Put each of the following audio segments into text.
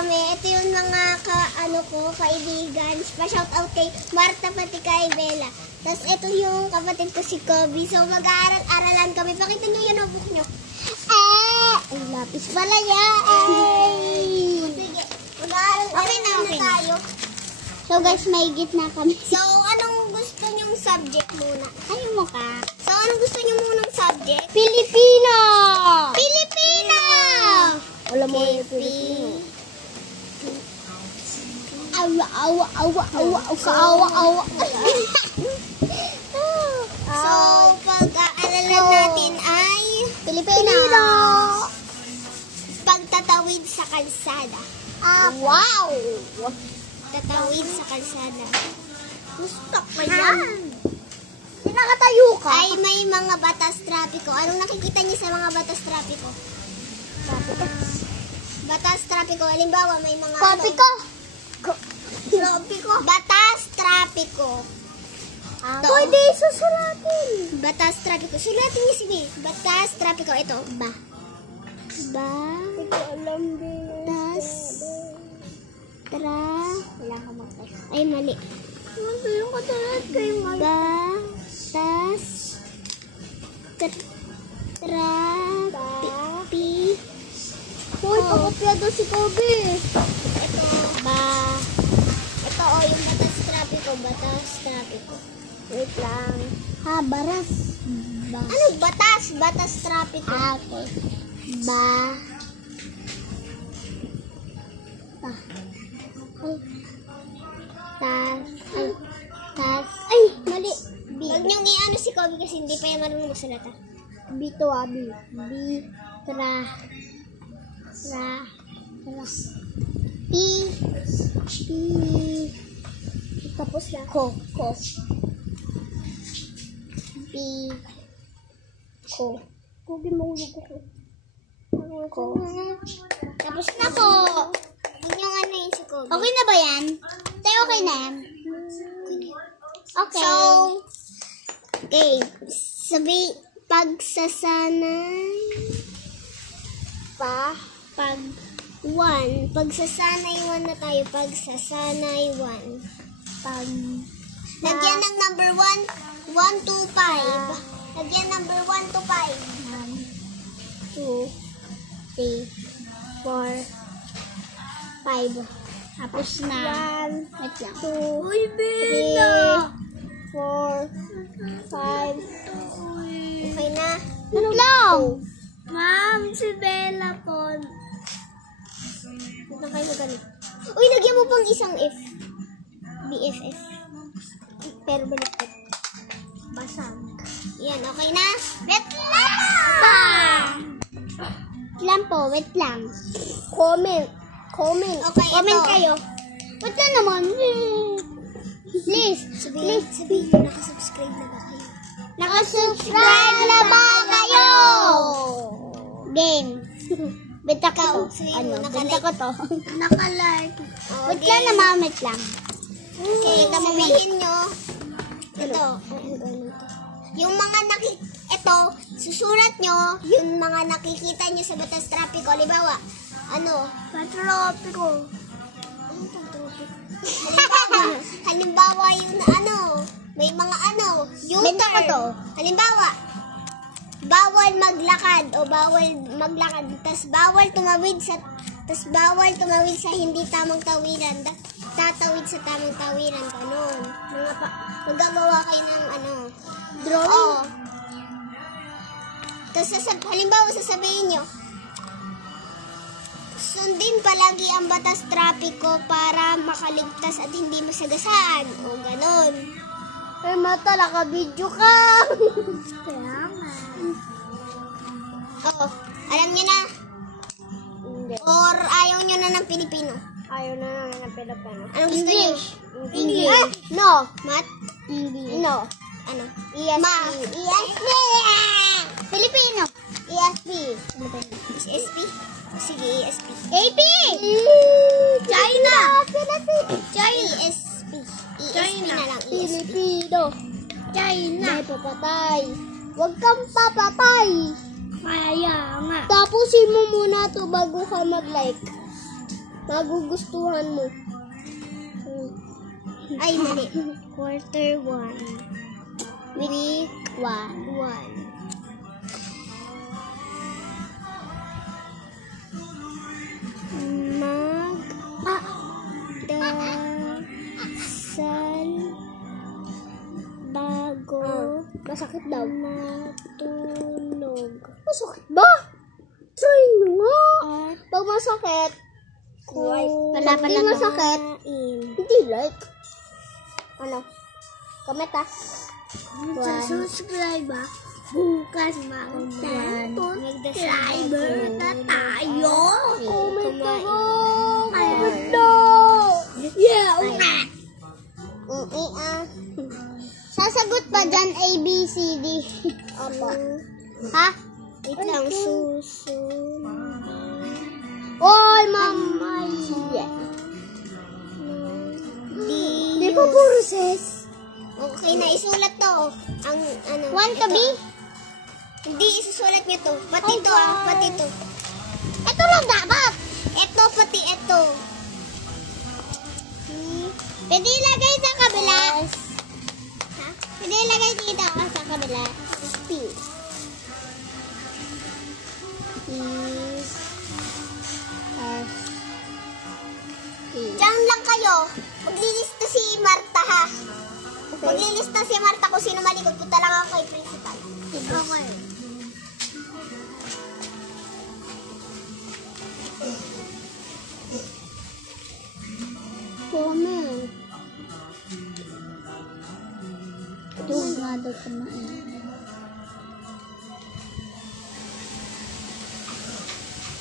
kami. Ito yung mga kaibigan. Pa-shoutout kay Marta pati kay Bella. Tapos ito yung kapatid ko si Kobe. So mag-aaral-aralan kami. Pakita nyo yung notebook nyo. Ay, lapis pala yan. Sige, mag-aaral-aralan na tayo. So guys, may gitna kami. So, anong gusto nyong subject muna? Ano mo ka? So, anong gusto nyo munang subject? Pilipino! Pilipino! Wala mo yung Pilipino. Awa. So, pag-aaralan natin ay Pilipino. Pagtatawid sa kalsada. Wow! Tatawid sa kalsada. Gusto pa yan. Nakatayo ka? Ay, may mga batas trapiko. Anong nakikita niyo sa mga batas trapiko? Batas trapiko. Halimbawa, may mga... Trapiko? Batas trapiko. Pwede susulatin. Batas trapiko. Sulatin niyo sige. Batas trapiko. Ito. Ito alam din. Wala ka magtas. Ay, mali. Ano yung katalat kayo mali? Batas. Trapi. Hoy, pakopya daw si Kobe. Ito. Ito yung batas trapiko. Batas trapiko. Wait lang. Baras. Ano batas? Batas trapiko. Okay. Ay, mali. Huwag niyong i-ano si Kobe kasi hindi pa yung marunong magsalata. Tapos na. Ko. Kobe, mahulog ko. Tapos na ko. Huwag niyong ano yun si Kobe. Okay na ba yan? Tayo okay na yan? Okay. So, pagsasanay. Pagsasanay 1 na tayo. Pagsasanay 1. Lagyan ng number 1 to 5. Lagyan number 1 to 5. 1, 2, 3, 4, 5. Tapos na. 1, 2, 3, 4, 5. Okay na. Ano lang? Ma'am, si Bella po. Huwag na kayo magalit. Uy, lagyan mo pang isang F. BFF. Pero baliktad. Basag. Yan, okay na? Wait lang po, wait lang. Comment. Okay, comment kayo. Wait lang naman. Please. Sabihin, nakasubscribe na ba kayo? Nakasubscribe na ba kayo? Game. Benta ko to. Benta ko to. Naka-like. Wait lang naman, wait lang. Okay, sabihin nyo. Ito. Yung mga susulat nyo, yung mga nakikita nyo sa batas trapiko. Halimbawa, Trapiko. Halimbawa yung may mga U-turn. Halimbawa, bawal maglakad o bawal maglakad. Tas bawal tumawid sa hindi tamang tawiran. Tatawid sa tamang tawiran. Ganun. Magagawa kayo ng drawing. Tas halimbawa sasabihin nyo, sundin palagi ang batas trapiko para makaligtas at hindi masagasaan. O ganon. Ay, mata, naka-video ka. Kaya nga. Oo. Alam nyo na? Hindi. Or ayaw nyo na ng Pilipino? Ayaw na namin ng Pilipino. Anong gusto nyo? English. No. Math? English. No. Ano? ESP. ESP. Filipino. ESP. ESP. Sige, ESP. AP! China! ESP. ESP na lang. Filipino. China. May papatay. Huwag kang papatay. Kaya nga. Tapusin mo muna to bago ka mag-like. magugustuhan mo. Ay, mali. Quarter 1. Week 1. Magdasal bago masakit daw matulog. Masakit ba? Try mo nga. Pag masakit, hindi masakit. Hindi like. Ano? Comment subscribe ba? Bukas mag-subscriber na tayo. Comment yeah, sasagot pa dyan A, B, C, D. Opo. Ha? Wait lang. Susunod. Oy, mama. Di pa process. Okay na, isulat to. Ang ano. Want to be? Hindi, isusulat niyo to. Pati to pati to. Ito lang dapat. Ito, pati ito. Pwede ilagay sa kabila. Ha? Pwede ilagay dito sa kabila. Peace. Diyan lang kayo. Maglilista si Marta, ha? Okay. Maglilista si Marta kung sino malikot. Punta lang ako kay principal. Okay. Comment. Ito nga daw kumain.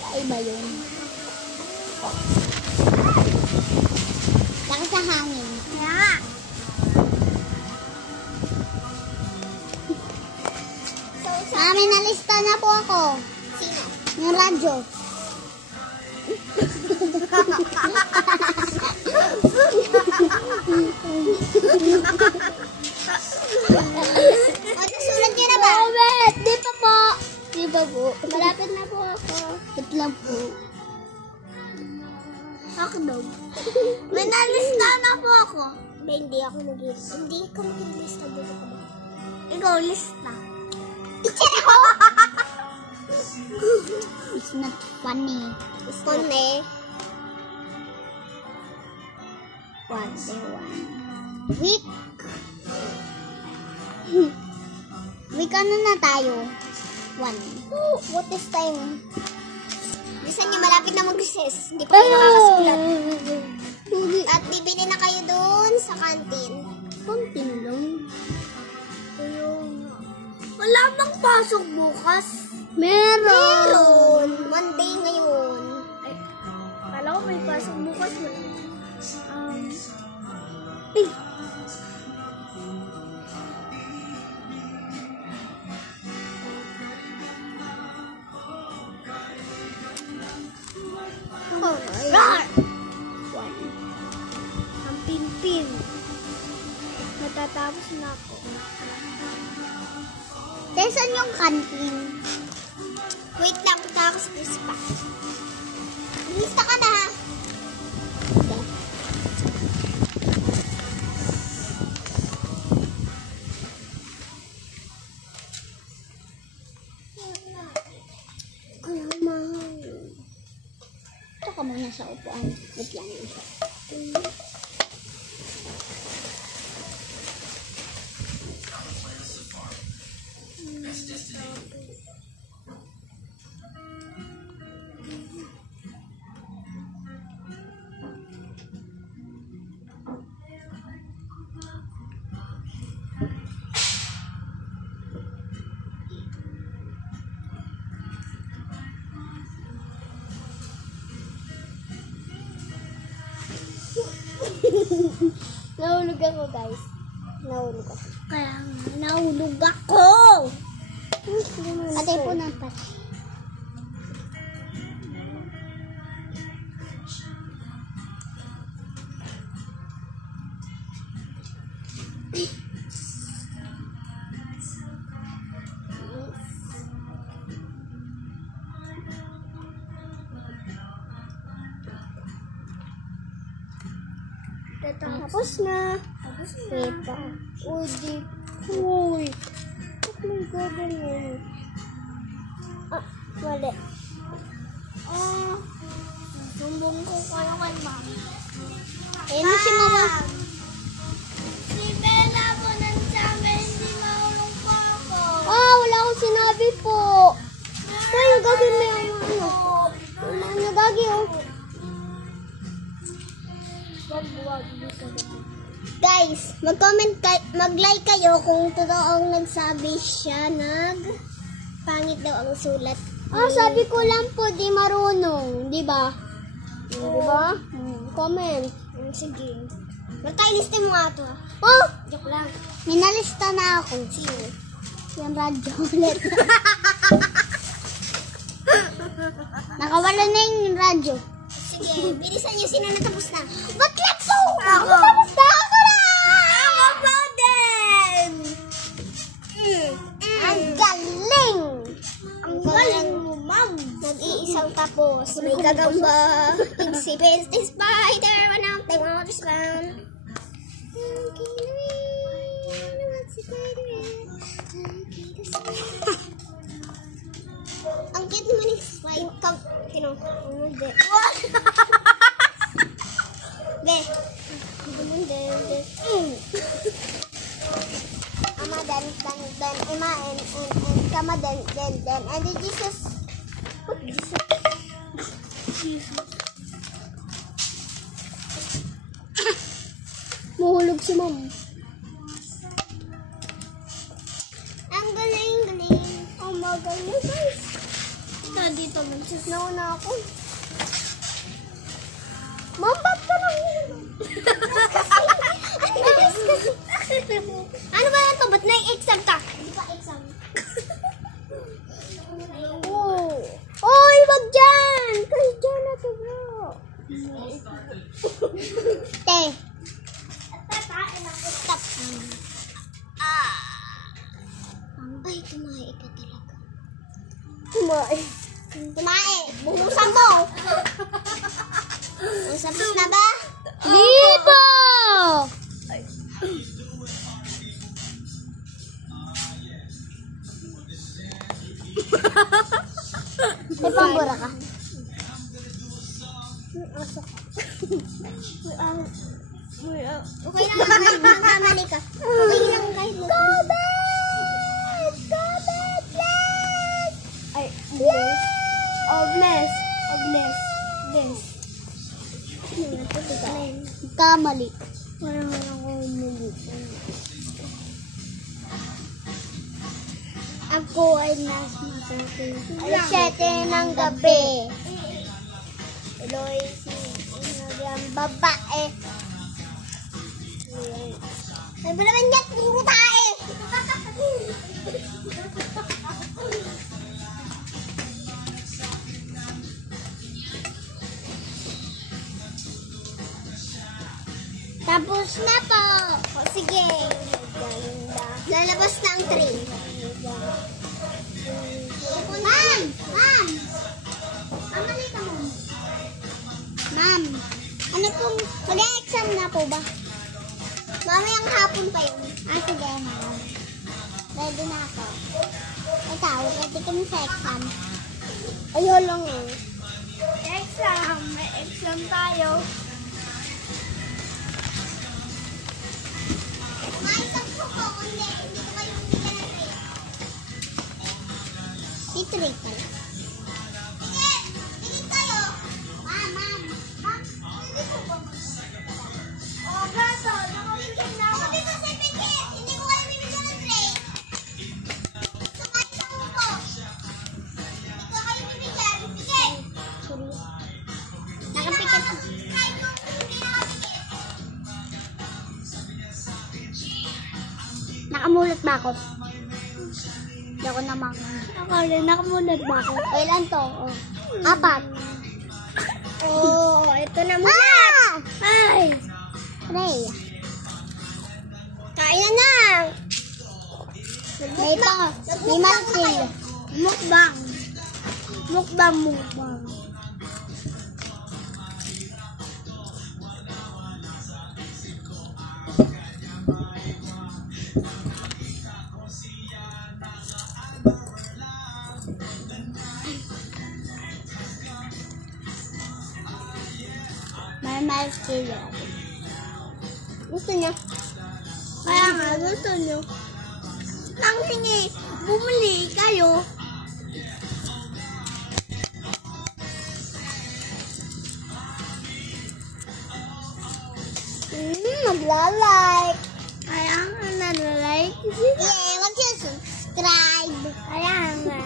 Ay ba yun? Laki sa hangin. Kaya nga. Mami, nalista na po ako. Sino? Yung radyo. Susulat niyo na ba? Comment! Di pa po. Di pa po. Malapit na po ako. Wait lang po. Ako daw. May nalista na po ako. Ba, hindi ako mag-lista. Hindi ka mag-lista. Dito ka ba? Ikaw, lista. Teacher ako! It's not funny. It's funny. One. Week. Week ano na tayo? 1. Oh, what is time? Bisan niyo malapit na mag-recess. Hindi pa kayo nakakasulat. At bibili na kayo doon sa kantin. Kantin lang? Wala bang pasok bukas? Meron! One day ngayon. Ay, kala ko may pasok bukas na. Ang pimpin. Natatapos na ako. Saan yung kantin? Wait lang, punta ako sa Crispa. Lista ka na, ha? Okay. Kaya mahal. Ito ka muna sa upuan. Wait lang. Nahulog ako, guys. Nahulog ako. Kaya nahulog ako! Patay po ng patay. Tapos na. Wait pa. Uy. Oh my God, ah, mali. Sumbong ko kayo kay ma'am. Ayun na si mama. Si Bella po nagsabi, hindi maulong po ako. Wala akong sinabi po. Tayo, gagawin mo yung ano gagi, Guys, mag-like kayo kung totoong nagsabi siya pangit daw ang sulat. Sabi ko lang po, di marunong, di ba? Di ba? Comment. Sige. Magkailista mo nga ito. Joke lang. Minalista na ako. Sino? Yung radyo ulit. Nakawala na yung radyo. Sige, bilisan niyo sino natapos na. Bakit po? Ako tapos na ako na! Ako po din! Ang galing! Ang galing mo, ma'am. Nag-iisang tapos. May gagamba. Exhibits the spider. One out the water's found. Ang cute naman yung spider. What? Be. Ama dan Emma and Kama then and the Jesus. Mahulog si ma'am. Ang galing. Oh my God, guys. Dito, nauna ako. Ma'am, ba't ka lang yun? Ano ba yan to? Ba't na-exam ka? Hindi pa exam. Oy, wag dyan! Kasi dyan na to, bro. Te. Tap. Ay, tumahi ka talaga. Tumahi. Bumusan mo. Tapos na ba? Libo! May pambura ka? Okay lang kahit magkamali ka. Okay lang kahit Comment, please! Ay, bless. Bless. Kamali. Parang ako malito. Ako ay nasa matutulog. Alas 7 ng gabi. Eloy, ang babae. Ay ba naman yan? Puro tae. Tapos na po. O sige. Lalabas na ang train. Ma'am! Amali ka mo. Ma'am, ano pong, mag-exam na po ba? Mamayang hapon pa yun. Sige, ma'am. Ready na ako. Ikaw, ready ka sa exam? Ayun lang eh. Exam! May exam tayo. Ituloy ka na. Sige! Tigil tayo! Ma'am! Hindi ko ba? Gato! Nakawigyan na ako. Dito sa pikit! Hindi ko kayo bibigyan ng tray. Sakay sa upo. Hindi ko kayo bibigyan. Sige! Nakapikit. Kahit kung hindi nakapikit. Nakamulot ba ako? Hindi ako naman. Nakamunod ba ako? Ilan to? 4. Ito na muna. Ay! Ray. Kaya na. May mantil. Mukbang. miles kilo. Gusto niyo? Kaya nga, gusto niyo. Nang hingi, bumili kayo. Magla-like. Kaya nga, nag-like. Yeah, wag siya subscribe. Kaya nga.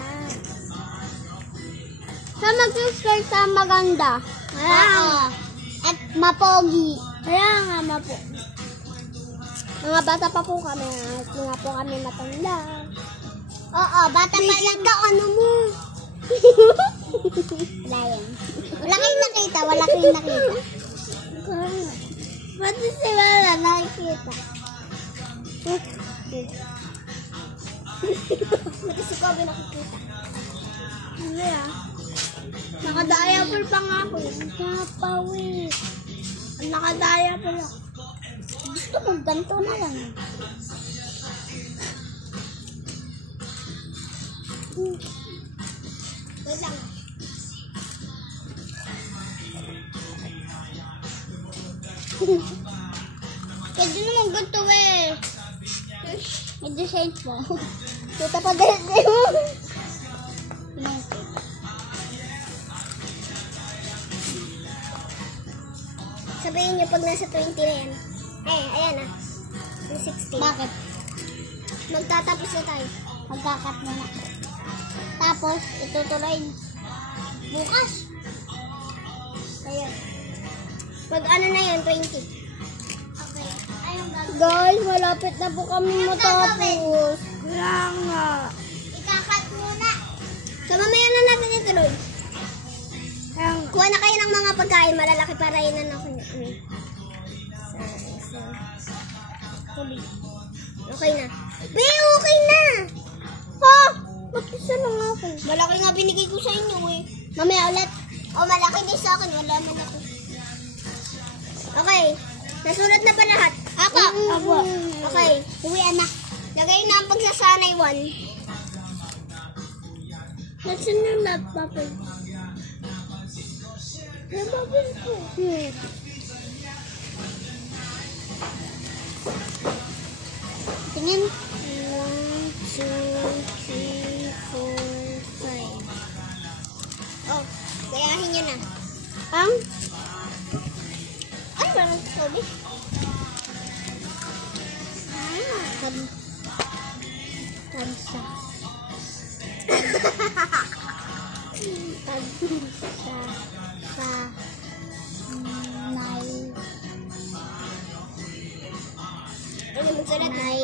Sa mag-subscribe sa maganda. Kaya nga. At mapogi. Kaya nga, mapogi. Mga bata pa po kami. At nga po kami matanda. Oo, bata pa lang ka. Ano mo? Wala yan. Wala kayong nakita. Wala kayong nakita. Ba't si Wala nakikita? Ba't si Kobe nakikita? Hindi ah. Naka-diaper pa nga ako. Napawis. Naka-diaper ako. Gusto ko ganito na lang. Wait lang. Pwede naman ganito eh. May design po. Kita pa din mo. Sabihin niyo pag nasa 20 na yan. Ayan ah. 16. Bakit? Magtatapos na tayo. Magkakat muna. Tapos, itutuloy bukas. Ayan. Pag ano na yan, 20. Okay. Ayun gagawin. Guys, malapit na po kami matapos. Kaya nga. Ikakat muna. So, mamaya na natin ituloy. Kuha na kayo ng mga pagkain. Malalaki para yun na ako. Okay na. May okay na. Ha? Ba't isa lang ako? Malaki nga binigay ko sa inyo eh. Mamaya ulit. O, malaki din sa akin. Wala man ako. Okay. Nasulat na ba lahat? Ako. Ako. Okay. Uwian na. Lagay na ang pagsasanay 1. Nasaan yung laptop? Yung papel ko. Tingin. 1, 2, 3, 4, 5. Oh, gayahin nyo na. Ay, parang sabi. Tansa. Nay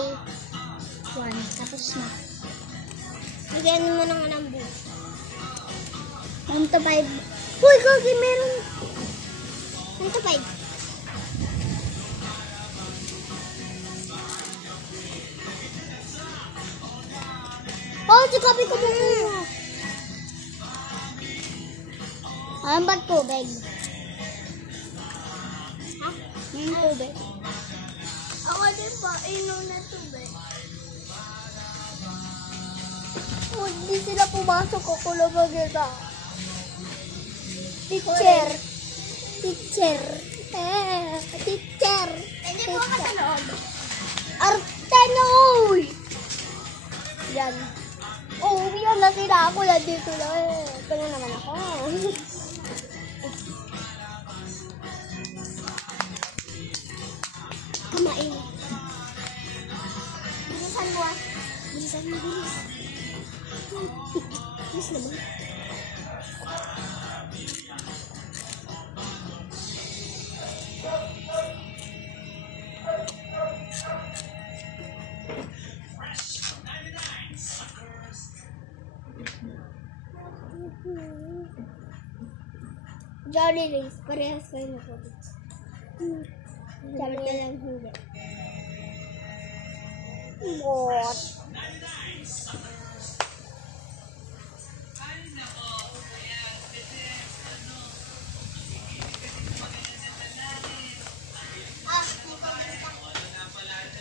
1. Tapos na. Bigyan mo ng anambo. 1 to 5. Uy, Gogi, meron. 1 to 5. Oh, si Gogi ko muna. Ano ba tubig? Ha? Yung tubig. Ako din pa, inom na tubig. Oh, hindi sila pumasok ako lumagita. Teacher. Teacher. Teacher. Hindi po ka sa loob. Artenoy! Yan. Oh, umiyan na sila ako. Nandito na eh. Ito na naman ako. Kumain. Bilisan mo ah. Bilisan mo, bilis. Bilis naman. Jolly Rings, parehas kayo na po. Sabi na lang hindi. What?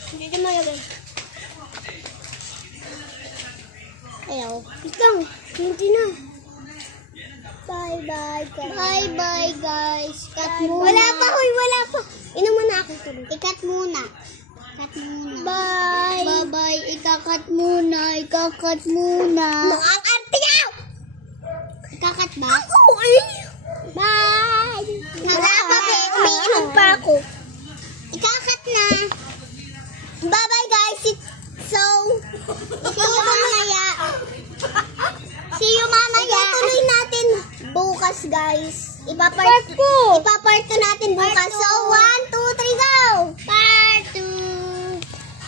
Hindi na malagay. Ayaw. Itang, hindi na. Bye-bye, guys. Bye-bye, guys. Cut muna. Wala pa, huy, wala pa. Inom muna ako. Ikat muna. Cut muna. Bye. Bye-bye. Ikakat muna. Ikakat muna. Ang arte niya! Ikakat ba? Ako, eh. Bye. Wala pa, umiinom pa ako. Ikakat na. Bye-bye, guys. So, see you mamaya. See you mamaya. Itutuloy natin bukas, guys. Ipapart 2 natin bukas. So, 1,